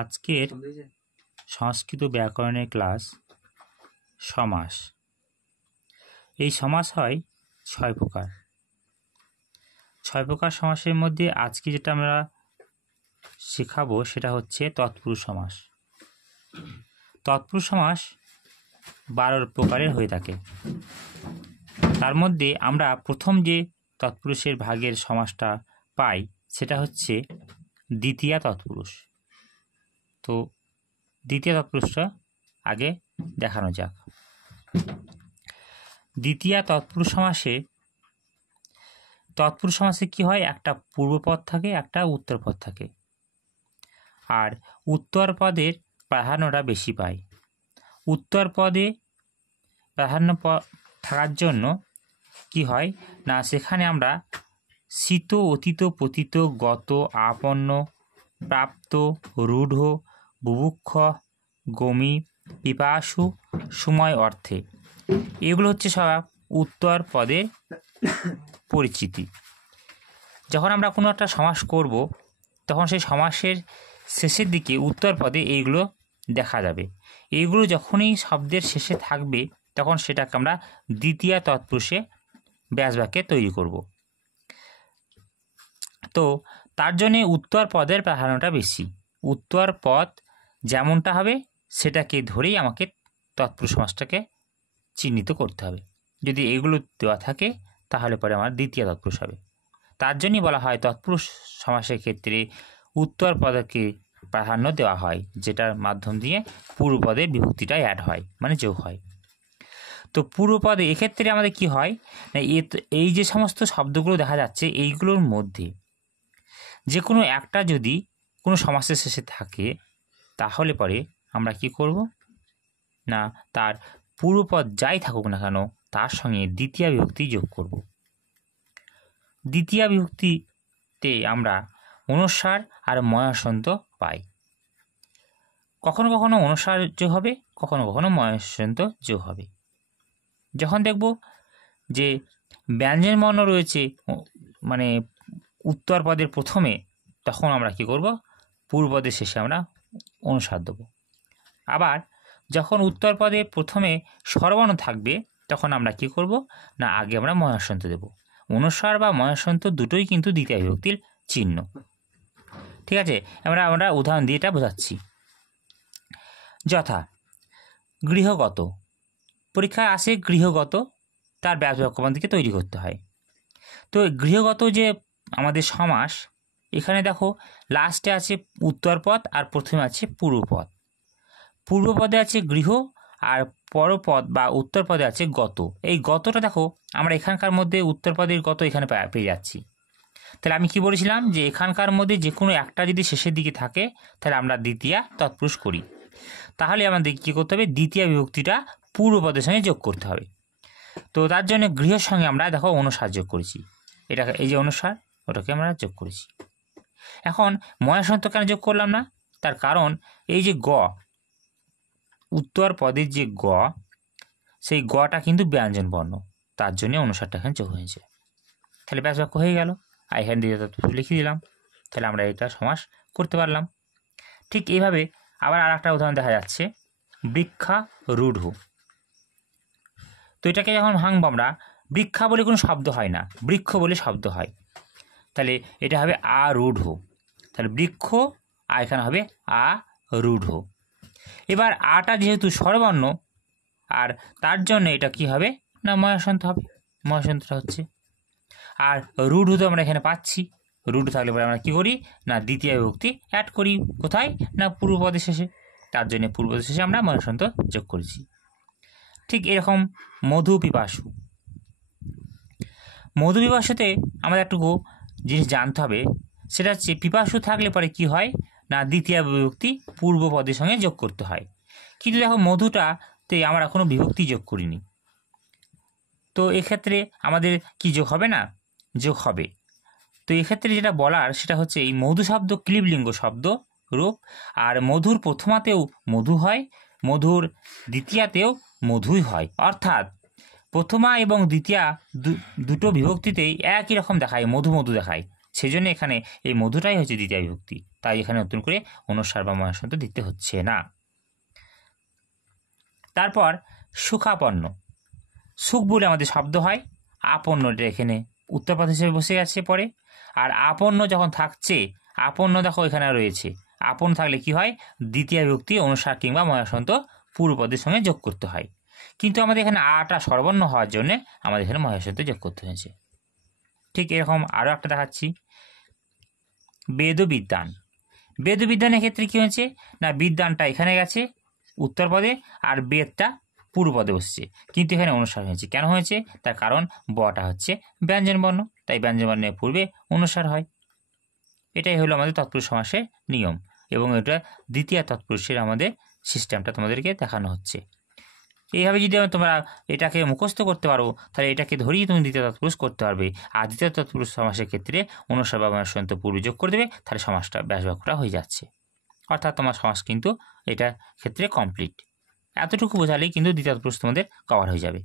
আজকের সংস্কৃত ব্যাকরণের ক্লাস সমাস। এই সমাস হয় 6 প্রকার। 6 প্রকার সমাসের মধ্যে আজকে যেটা আমরা শেখাবো সেটা হচ্ছে তৎপুরুষ সমাস। তৎপুরুষ সমাস 12 প্রকারের হয়ে থাকে। তার মধ্যে আমরা প্রথম যে তৎপুরুষের ভাগের সমাসটা পাই সেটা হচ্ছে দ্বিতীয়া তৎপুরুষ। তো দ্বিতীয় তৎপুরুষটা আগে দেখানো যাক। দ্বিতীয়া তৎপুরুষ সমাসে কি হয়, একটা পূর্বপদ থাকে, একটা উত্তরপদ থাকে। আর উত্তর পদের প্রাধান্যটা বেশি পায়। উত্তর পদে প্রাধান্য থাকার জন্য কি হয় না, সেখানে আমরা শীত, অতীত, পতিত, গত, আপন্ন, প্রাপ্ত, রূঢ়, বুভুক্ষ, গমি, পিপাসু, সময় অর্থে, এগুলো হচ্ছে সব উত্তর পদের পরিচিতি। যখন আমরা কোনো একটা সমাস করব তখন সেই সমাসের শেষের দিকে উত্তর পদে এইগুলো দেখা যাবে। এইগুলো যখনই শব্দের শেষে থাকবে তখন সেটাকে আমরা দ্বিতীয়া তৎপুরুষে ব্যাসবাক্যে তৈরি করব। তো তার জন্যে উত্তর পদের প্রাধান্যটা বেশি। উত্তর পদ যেমনটা হবে সেটাকে ধরেই আমাকে তৎপুরুষ সমাসটাকে চিহ্নিত করতে হবে। যদি এগুলো দেওয়া থাকে তাহলে পরে আমার দ্বিতীয় তৎপুরুষ হবে। তার জন্যই বলা হয় তৎপুরুষ সমাসের ক্ষেত্রে উত্তর পদকে প্রাধান্য দেওয়া হয়, যেটার মাধ্যম দিয়ে পূর্বপদের বিভক্তিটা অ্যাড হয়, মানে যোগ হয়। তো পূর্বপদে এক্ষেত্রে আমাদের কি হয় না, এই যে সমস্ত শব্দগুলো দেখা যাচ্ছে এইগুলোর মধ্যে যে কোনো একটা যদি কোনো সমাসের শেষে থাকে তাহলে পরে আমরা কি করব না, তার পূর্বপদ যাই থাকুক না কেন তার সঙ্গে দ্বিতীয় বিভক্তি যোগ করব। দ্বিতীয় বিভক্তিতে আমরা অনুস্বার আর ময়াসন্ত পাই। কখনো কখনো অনুস্বার যোগ হবে, কখনো কখনো ময়াসন্ত যোগ হবে। যখন দেখব যে ব্যঞ্জন বর্ণ রয়েছে মানে উত্তর পদের প্রথমে, তখন আমরা কি করব, পূর্বপদের শেষে আমরা অনুস্বার দেব। আবার যখন উত্তর পদে প্রথমে স্বরবর্ণ থাকবে তখন আমরা কি করব না, আগে আমরা ময়াসন্ত দেব। অনুস্বার বা ময়াসন্ত দুটোই কিন্তু দ্বিতীয় বিভক্তির চিহ্ন। ঠিক আছে, আমরা উদাহরণ দিয়ে এটা বোঝাচ্ছি। যথা গৃহগত, পরীক্ষায় আসে গৃহগত, তার ব্যাসবাক্যবন্ধকে তৈরি করতে হয়। তো গৃহগত যে আমাদের সমাস, এখানে দেখো লাস্টে আছে উত্তরপদ আর প্রথমে আছে পূর্বপদ। পূর্বপদে আছে গৃহ আর পরপদ বা উত্তরপদে আছে গত। এই গতটা দেখো আমরা এখানকার মধ্যে উত্তরপদের গত এখানে পেয়ে যাচ্ছি। তাহলে আমি কি বলেছিলাম যে এখানকার মধ্যে যে কোনো একটা যদি শেষের দিকে থাকে তাহলে আমরা দ্বিতীয়া তৎপুরুষ করি। তাহলে আমাদের কী করতে হবে, দ্বিতীয় বিভক্তিটা পূর্বপদের সঙ্গে যোগ করতে হবে। তো তার জন্য গৃহের সঙ্গে আমরা দেখো অনুস্বার যোগ করেছি, এটা এই যে অনুস্বার ওটাকে আমরা যোগ করেছি। এখন ময়াসন্ত কেন যোগ করলাম না, তার কারণ এই যে গ, উত্তর পদের যে গ, সেই গটা কিন্তু ব্যঞ্জন বর্ণ, তার জন্য অনুস্বারটা এখানে যোগ হয়েছে। তাহলে ব্যাসবাক্য হয়ে গেল, আর এখানে দিয়ে লিখে দিলাম, তাহলে আমরা এটা সমাস করতে পারলাম। ঠিক এইভাবে আবার আর একটা উদাহরণ দেখা যাচ্ছে, বৃক্ষা রূঢ়। তো এটাকে যখন ভাঙবো আমরা, বৃক্ষা বলে কোনো শব্দ হয় না, বৃক্ষ বলে শব্দ হয়। তাহলে এটা হবে আরূঢ়। তাহলে বৃক্ষ, আর এখানে হবে আরূঢ়। এবার আটা যেহেতু স্বরবর্ণ, আর তার জন্য এটা কি হবে না, ময়াসন্ত হবে। ময়াসন্তটা হচ্ছে, আর রূঢ় তো আমরা এখানে পাচ্ছি। রূঢ় থাকলে পরে আমরা কী করি না, দ্বিতীয় বিভক্তি অ্যাড করি। কোথায় না, পূর্বপদের শেষে। তার জন্য পূর্বপদের শেষে আমরা ময়াসন্ত যোগ করেছি। ঠিক এরকম মধু পিপাসু। মধু পিপাসুতে আমাদের একটু জিনিস জানতে হবে, সেটা হচ্ছে পিপাসু থাকলে পরে কি হয় না, দ্বিতীয় বিভক্তি পূর্বপদের সঙ্গে যোগ করতে হয়। কিন্তু দেখো মধুটাতে আমরা কোনো বিভক্তি যোগ করিনি, তো এক্ষেত্রে আমাদের কি যোগ হবে না, যোগ হবে। তো এক্ষেত্রে যেটা বলার সেটা হচ্ছে এই মধু শব্দ ক্লীবলিঙ্গ শব্দ রূপ, আর মধুর প্রথমাতেও মধু হয়, মধুর দ্বিতীয়াতেও মধুই হয়। অর্থাৎ প্রথমা এবং দ্বিতীয়া দুটো বিভক্তিতেই একই রকম দেখায়, মধু মধু দেখায়। সেই জন্য এখানে এই মধুটাই হচ্ছে দ্বিতীয় বিভক্তি, তাই এখানে নতুন করে অনুস্বার বা মহাসন্ত দিতে হচ্ছে না। তারপর সুখাপন্ন, সুখ বলে আমাদের শব্দ হয়, আপন্নটা এখানে উত্তরপদ হিসেবে বসে গেছে পরে। আর আপন্ন যখন থাকছে, আপন্ন দেখো এখানে রয়েছে, আপন্ন থাকলে কি হয়, দ্বিতীয় বিভক্তি অনুস্বার কিংবা মহাসন্ত পূর্বপদের সঙ্গে যোগ করতে হয়, কিন্তু আমাদের এখানে আটা স্বরবর্ণ হওয়ার জন্য আমাদের এখানে মহাসন্ত যোগ করতে হয়েছে। ঠিক এরকম আরও একটা দেখাচ্ছি, বেদবিদ্যান। বেদবিদ্যানের ক্ষেত্রে কি হয়েছে না, বিদ্যানটা এখানে গেছে উত্তরপদে আর বেদটা পূর্বপদে বসছে, কিন্তু এখানে অনুস্বার হয়েছে। কেন হয়েছে, তার কারণ বটা হচ্ছে ব্যঞ্জনবর্ণ, তাই ব্যঞ্জনবর্ণের পূর্বে অনুস্বার হয়। এটাই হলো আমাদের তৎপুরুষ সমাসের নিয়ম, এবং এটা দ্বিতীয় তৎপুরুষের আমাদের সিস্টেমটা তোমাদেরকে দেখানো হচ্ছে। এইভাবে যদি তোমরা এটাকে মুখস্থ করতে পারো, তাহলে এটাকে ধরেই তুমি দ্বিতীয় তৎপুরুষ করতে পারবে। আর দ্বিতীয় তৎপুরুষ সমাসের ক্ষেত্রে অনুস্বার বা মহাসন্ত পূর্বে যোগ করে দেবে, তাহলে সমাসটা ব্যাসবাক্যটা হয়ে যাচ্ছে, অর্থাৎ তোমার সমাস কিন্তু এটা ক্ষেত্রে কমপ্লিট। এতটুকু বোঝালেই কিন্তু দ্বিতীয় তৎপুরুষ তোমাদের কভার হয়ে যাবে।